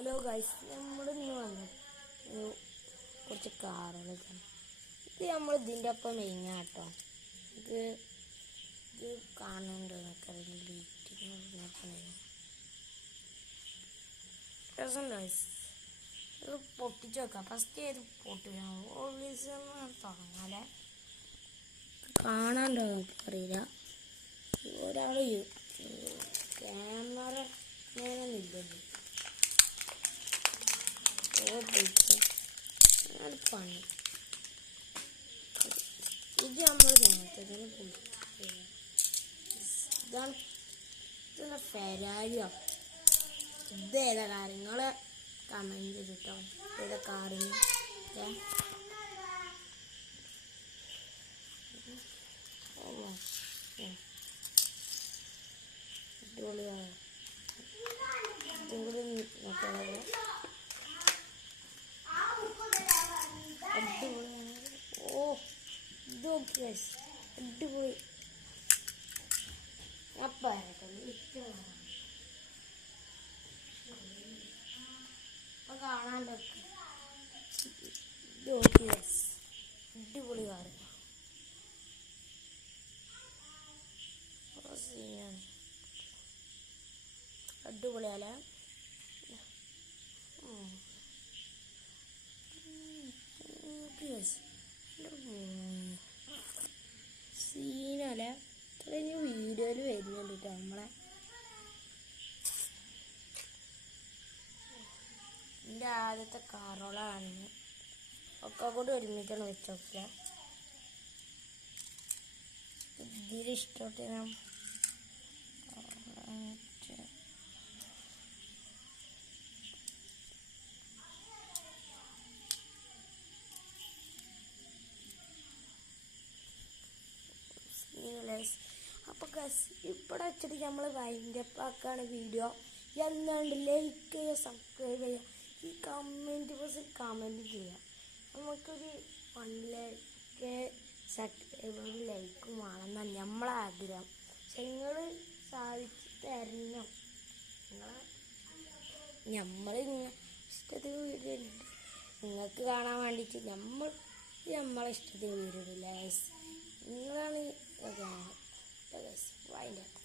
Hello guys, നമ്മളിന്ന് വന്നു കുറച്ച് കാറുകൾ. ഇത് നമ്മൾ ഇതിൻ്റെ ഒപ്പം മെയിനാ കേട്ടോ. ഇത് കാണുന്നുണ്ട് രസം ഗൈസ്. ഇത് പൊട്ടിച്ച് വെക്കാം. ഫസ്റ്റ് ഏത് പൊട്ടിക്കണം തുടങ്ങാല്ലേ. കാണാണ്ടോ അറിയില്ല. ഒരാൾ ക്യാമറ ഇല്ലല്ലോ. പണി ഇത് നമ്മൾ നേരത്തെ ഇതാണ് ഫെരാരിയോ. ഇതേതാ കാര്യങ്ങൾ കമന്റ് ചെയ്തിട്ടോ. ഏതാ കാറിന് അടിപൊളിയാണ്. ഓ ഇത് നോക്കി അടിപൊളി. കാണാണ്ട് ഇത് നോക്കി അടിപൊളി കാറ്. അടിപൊളിയല്ലേ. സീനല്ലേ. ഇനി വീഡിയോയിൽ വരുന്നുണ്ട് കേട്ടോ. നമ്മളെ എൻ്റെ ആദ്യത്തെ കാറോളാണ്. ഒക്കെ കൂടി ഒരുമിച്ചാണ് വെച്ചോക്കെ. ഇതിൽ ഇഷ്ടപ്പെട്ട് ഞാൻ അപ്പോൾ ഇവിടെ വെച്ചിട്ട് നമ്മൾ വൈൻഡപ്പ് ആക്കാണ് വീഡിയോ. എന്നാണ്ട് ലൈക്ക് ചെയ്യുക, സബ്സ്ക്രൈബ് ചെയ്യുക, ഈ കമൻറ്റ് ചെയ്യുക. നമുക്കൊരു 1 ലൈക്കും വേണമെന്നാണ് നമ്മളെ ആഗ്രഹം. പക്ഷെ നിങ്ങൾ സാധിച്ച് തരണം. നമ്മൾ ഇഷ്ടത്തിന് വീഡിയോ ഉണ്ട് നിങ്ങൾക്ക് കാണാൻ വേണ്ടിയിട്ട്. നമ്മളെ ഇഷ്ടത്തിന് വീഡിയോ ഇല്ല. നിങ്ങളാണ് വൈൻഡപ്പ്.